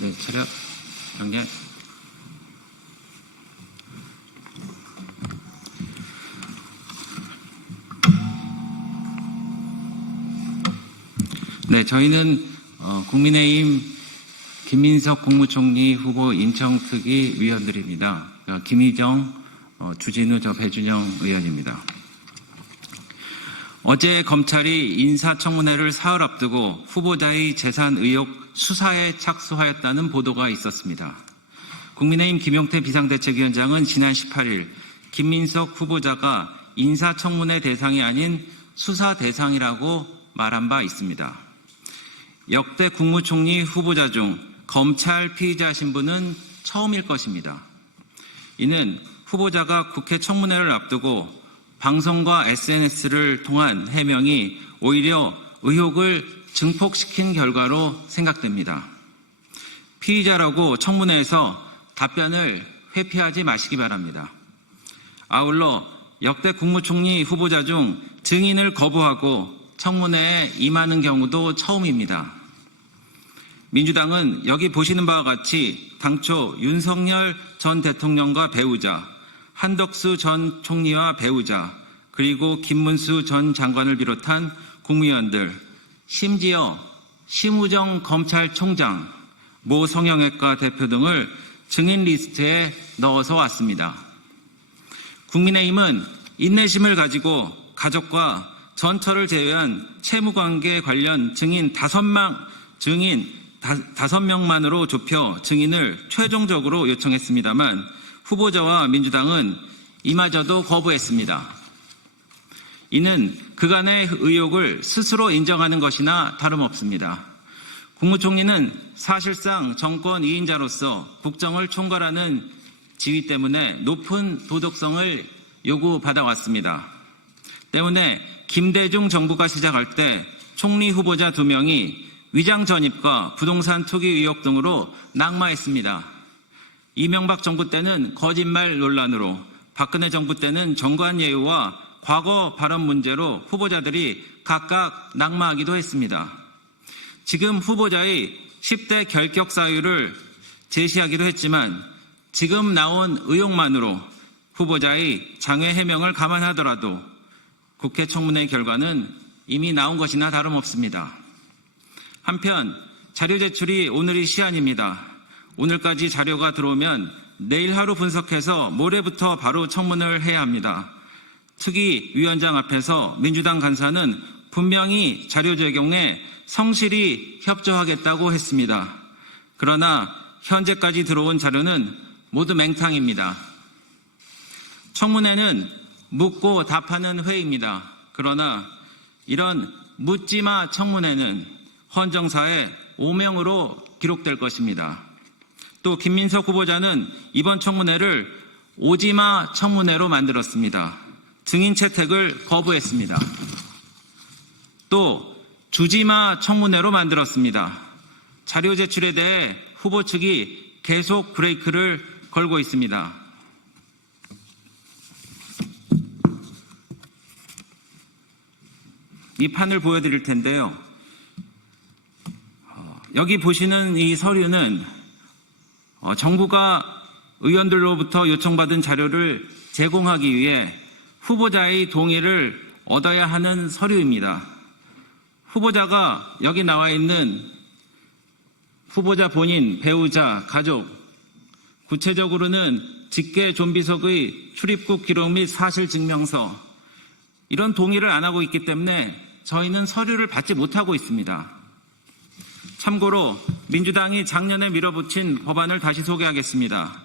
네, 차렷, 경례. 네, 저희는 국민의힘 김민석 국무총리 후보 인청특위 위원들입니다. 김희정, 주진우, 배준영 의원입니다. 어제 검찰이 인사청문회를 사흘 앞두고 후보자의 재산 의혹 수사에 착수하였다는 보도가 있었습니다. 국민의힘 김용태 비상대책위원장은 지난 18일 김민석 후보자가 인사청문회 대상이 아닌 수사 대상이라고 말한 바 있습니다. 역대 국무총리 후보자 중 검찰 피의자 신분은 처음일 것입니다. 이는 후보자가 국회 청문회를 앞두고 방송과 SNS를 통한 해명이 오히려 의혹을 증폭시킨 결과로 생각됩니다. 피의자라고 청문회에서 답변을 회피하지 마시기 바랍니다. 아울러 역대 국무총리 후보자 중 증인을 거부하고 청문회에 임하는 경우도 처음입니다. 민주당은 여기 보시는 바와 같이 당초 윤석열 전 대통령과 배우자, 한덕수 전 총리와 배우자, 그리고 김문수 전 장관을 비롯한 국무위원들, 심지어 심우정 검찰총장, 모 성형외과 대표 등을 증인 리스트에 넣어서 왔습니다. 국민의힘은 인내심을 가지고 가족과 전처를 제외한 채무관계 관련 증인 5명만으로 좁혀 증인을 최종적으로 요청했습니다만 후보자와 민주당은 이마저도 거부했습니다. 이는 그간의 의혹을 스스로 인정하는 것이나 다름없습니다. 국무총리는 사실상 정권 2인자로서 국정을 총괄하는 지위 때문에 높은 도덕성을 요구받아왔습니다. 때문에 김대중 정부가 시작할 때 총리 후보자 2명이 위장 전입과 부동산 투기 의혹 등으로 낙마했습니다. 이명박 정부 때는 거짓말 논란으로, 박근혜 정부 때는 정관 예우와 과거 발언 문제로 후보자들이 각각 낙마하기도 했습니다. 지금 후보자의 10대 결격 사유를 제시하기도 했지만 지금 나온 의혹만으로 후보자의 장외 해명을 감안하더라도 국회 청문회 결과는 이미 나온 것이나 다름없습니다. 한편 자료 제출이 오늘이 시한입니다. 오늘까지 자료가 들어오면 내일 하루 분석해서 모레부터 바로 청문회를 해야 합니다. 특위위원장 앞에서 민주당 간사는 분명히 자료 제공에 성실히 협조하겠다고 했습니다. 그러나 현재까지 들어온 자료는 모두 맹탕입니다. 청문회는 묻고 답하는 회의입니다. 그러나 이런 묻지마 청문회는 헌정사에 오명으로 기록될 것입니다. 또 김민석 후보자는 이번 청문회를 오지마 청문회로 만들었습니다. 증인 채택을 거부했습니다. 또 주지마 청문회로 만들었습니다. 자료 제출에 대해 후보 측이 계속 브레이크를 걸고 있습니다. 이 판을 보여드릴 텐데요. 여기 보시는 이 서류는 정부가 의원들로부터 요청받은 자료를 제공하기 위해 후보자의 동의를 얻어야 하는 서류입니다. 후보자가 여기 나와 있는 후보자 본인, 배우자, 가족, 구체적으로는 직계 좀비석의 출입국 기록 및 사실증명서, 이런 동의를 안 하고 있기 때문에 저희는 서류를 받지 못하고 있습니다. 참고로 민주당이 작년에 밀어붙인 법안을 다시 소개하겠습니다.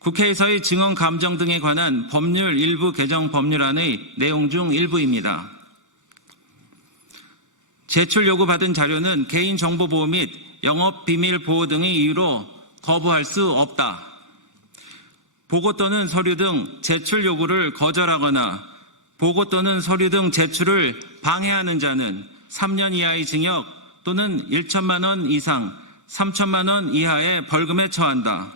국회에서의 증언 감정 등에 관한 법률 일부 개정 법률안의 내용 중 일부입니다. 제출 요구받은 자료는 개인정보보호 및 영업비밀보호 등의 이유로 거부할 수 없다. 보고 또는 서류 등 제출 요구를 거절하거나 보고 또는 서류 등 제출을 방해하는 자는 3년 이하의 징역 또는 1천만 원 이상 3천만 원 이하의 벌금에 처한다.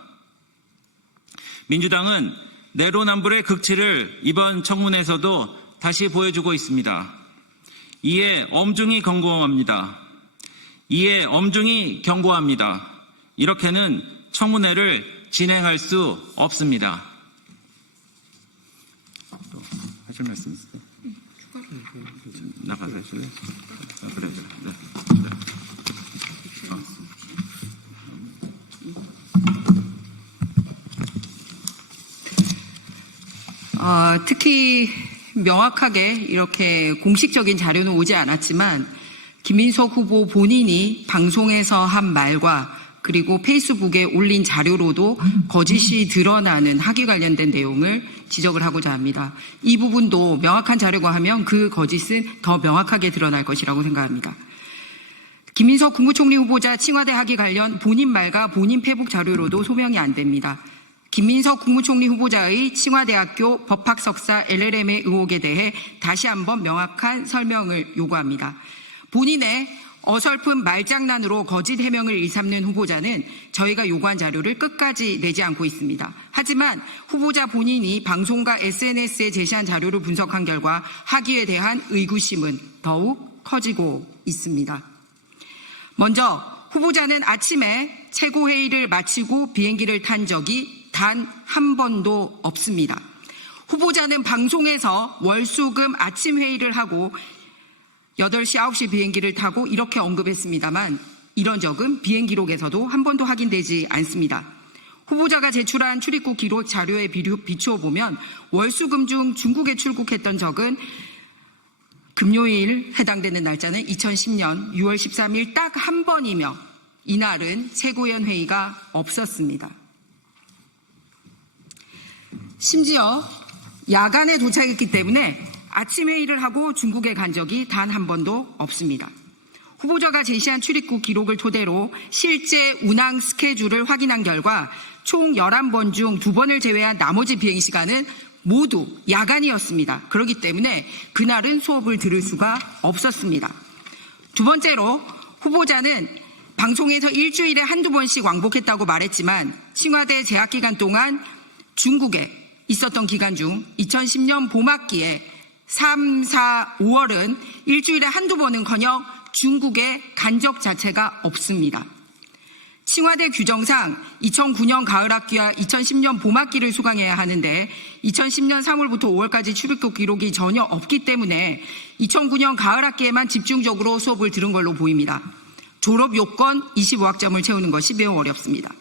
민주당은 내로남불의 극치를 이번 청문회에서도 다시 보여주고 있습니다. 이에 엄중히 경고합니다. 이렇게는 청문회를 진행할 수 없습니다. 또 하실 말씀 있으세요? 나가서 하실래요? 그래. 네. 특히 명확하게 이렇게 공식적인 자료는 오지 않았지만 김민석 후보 본인이 방송에서 한 말과 그리고 페이스북에 올린 자료로도 거짓이 드러나는 학위 관련된 내용을 지적을 하고자 합니다. 이 부분도 명확한 자료가 하면 그 거짓은 더 명확하게 드러날 것이라고 생각합니다. 김민석 국무총리 후보자 칭화대 학위 관련 본인 말과 본인 페북 자료로도 소명이 안 됩니다. 김민석 국무총리 후보자의 칭화대학교 법학석사 LLM의 의혹에 대해 다시 한번 명확한 설명을 요구합니다. 본인의 어설픈 말장난으로 거짓 해명을 일삼는 후보자는 저희가 요구한 자료를 끝까지 내지 않고 있습니다. 하지만 후보자 본인이 방송과 SNS에 제시한 자료를 분석한 결과 학위에 대한 의구심은 더욱 커지고 있습니다. 먼저 후보자는 아침에 최고회의를 마치고 비행기를 탄 적이 단 한 번도 없습니다. 후보자는 방송에서 월수금 아침 회의를 하고 8시, 9시 비행기를 타고 이렇게 언급했습니다만 이런 적은 비행 기록에서도 한 번도 확인되지 않습니다. 후보자가 제출한 출입국 기록 자료에 비추어 보면 월수금 중 중국에 출국했던 적은 금요일 해당되는 날짜는 2010년 6월 13일 딱 한 번이며 이날은 최고위원 회의가 없었습니다. 심지어 야간에 도착했기 때문에 아침 회의를 하고 중국에 간 적이 단 한 번도 없습니다. 후보자가 제시한 출입국 기록을 토대로 실제 운항 스케줄을 확인한 결과 총 11번 중 2번을 제외한 나머지 비행 시간은 모두 야간이었습니다. 그렇기 때문에 그날은 수업을 들을 수가 없었습니다. 두 번째로 후보자는 방송에서 일주일에 한두 번씩 왕복했다고 말했지만 칭화대 재학 기간 동안 중국에 있었던 기간 중 2010년 봄학기에 3, 4, 5월은 일주일에 한두 번은커녕 중국에 간 적 자체가 없습니다. 칭화대 규정상 2009년 가을학기와 2010년 봄학기를 수강해야 하는데 2010년 3월부터 5월까지 출입국 기록이 전혀 없기 때문에 2009년 가을학기에만 집중적으로 수업을 들은 걸로 보입니다. 졸업 요건 25학점을 채우는 것이 매우 어렵습니다.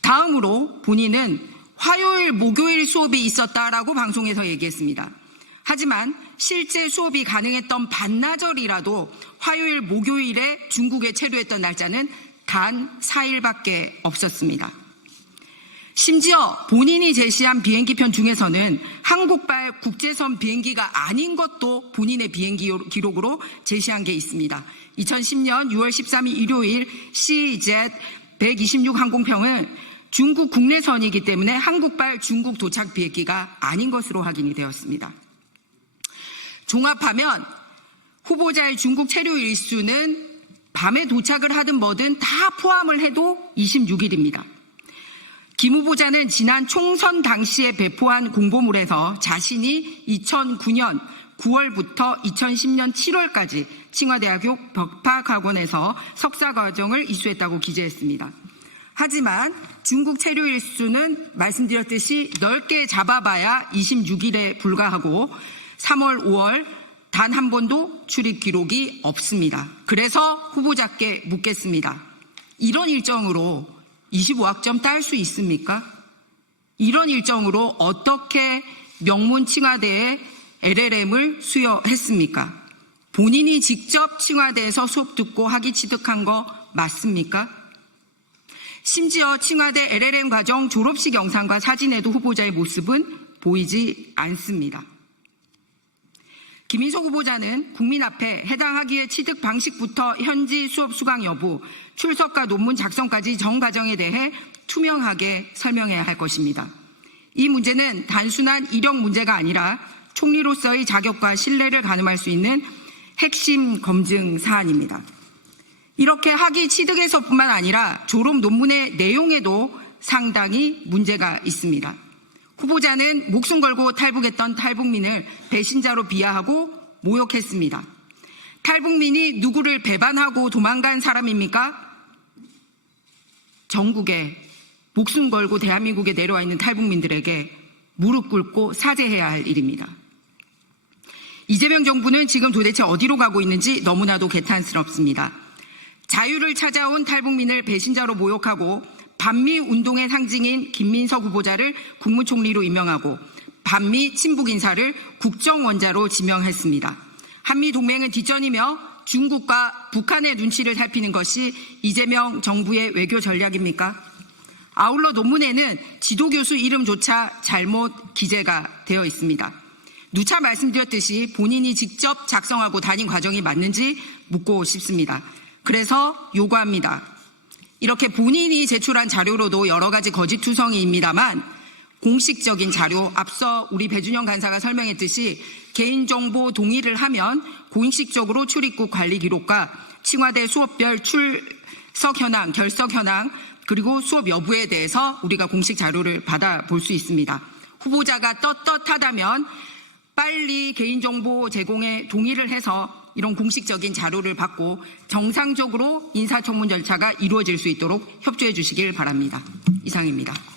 다음으로 본인은 화요일, 목요일 수업이 있었다라고 방송에서 얘기했습니다. 하지만 실제 수업이 가능했던 반나절이라도 화요일, 목요일에 중국에 체류했던 날짜는 단 4일밖에 없었습니다. 심지어 본인이 제시한 비행기편 중에서는 한국발 국제선 비행기가 아닌 것도 본인의 비행기 기록으로 제시한 게 있습니다. 2010년 6월 13일 일요일 CZ-126 항공편은 중국 국내선이기 때문에 한국발 중국 도착 비행기가 아닌 것으로 확인이 되었습니다. 종합하면 후보자의 중국 체류 일수는 밤에 도착을 하든 뭐든 다 포함을 해도 26일입니다. 김 후보자는 지난 총선 당시에 배포한 공보물에서 자신이 2009년 9월부터 2010년 7월까지 칭화대학교 법학학원에서 석사과정을 이수했다고 기재했습니다. 하지만 중국 체류 일수는 말씀드렸듯이 넓게 잡아봐야 26일에 불과하고 3월, 5월 단 한 번도 출입 기록이 없습니다. 그래서 후보자께 묻겠습니다. 이런 일정으로 25학점 딸 수 있습니까? 이런 일정으로 어떻게 명문 칭화대에 LLM을 수여했습니까? 본인이 직접 칭화대에서 수업 듣고 학위 취득한 거 맞습니까? 심지어 칭화대 LLM 과정 졸업식 영상과 사진에도 후보자의 모습은 보이지 않습니다. 김민석 후보자는 국민 앞에 해당 학위의 취득 방식부터 현지 수업 수강 여부, 출석과 논문 작성까지 전 과정에 대해 투명하게 설명해야 할 것입니다. 이 문제는 단순한 이력 문제가 아니라 총리로서의 자격과 신뢰를 가늠할 수 있는 핵심 검증 사안입니다. 이렇게 학위 취득에서뿐만 아니라 졸업 논문의 내용에도 상당히 문제가 있습니다. 후보자는 목숨 걸고 탈북했던 탈북민을 배신자로 비하하고 모욕했습니다. 탈북민이 누구를 배반하고 도망간 사람입니까? 전국에 목숨 걸고 대한민국에 내려와 있는 탈북민들에게 무릎 꿇고 사죄해야 할 일입니다. 이재명 정부는 지금 도대체 어디로 가고 있는지 너무나도 개탄스럽습니다. 자유를 찾아온 탈북민을 배신자로 모욕하고 반미 운동의 상징인 김민석 후보자를 국무총리로 임명하고 반미 친북 인사를 국정원자로 지명했습니다. 한미 동맹은 뒷전이며 중국과 북한의 눈치를 살피는 것이 이재명 정부의 외교 전략입니까? 아울러 논문에는 지도교수 이름조차 잘못 기재가 되어 있습니다. 누차 말씀드렸듯이 본인이 직접 작성하고 다닌 과정이 맞는지 묻고 싶습니다. 그래서 요구합니다. 이렇게 본인이 제출한 자료로도 여러 가지 거짓투성이입니다만 공식적인 자료, 앞서 우리 배준영 간사가 설명했듯이 개인정보 동의를 하면 공식적으로 출입국 관리 기록과 칭화대 수업별 출석 현황, 결석 현황, 그리고 수업 여부에 대해서 우리가 공식 자료를 받아볼 수 있습니다. 후보자가 떳떳하다면 빨리 개인정보 제공에 동의를 해서 이런 공식적인 자료를 받고 정상적으로 인사청문 절차가 이루어질 수 있도록 협조해 주시길 바랍니다. 이상입니다.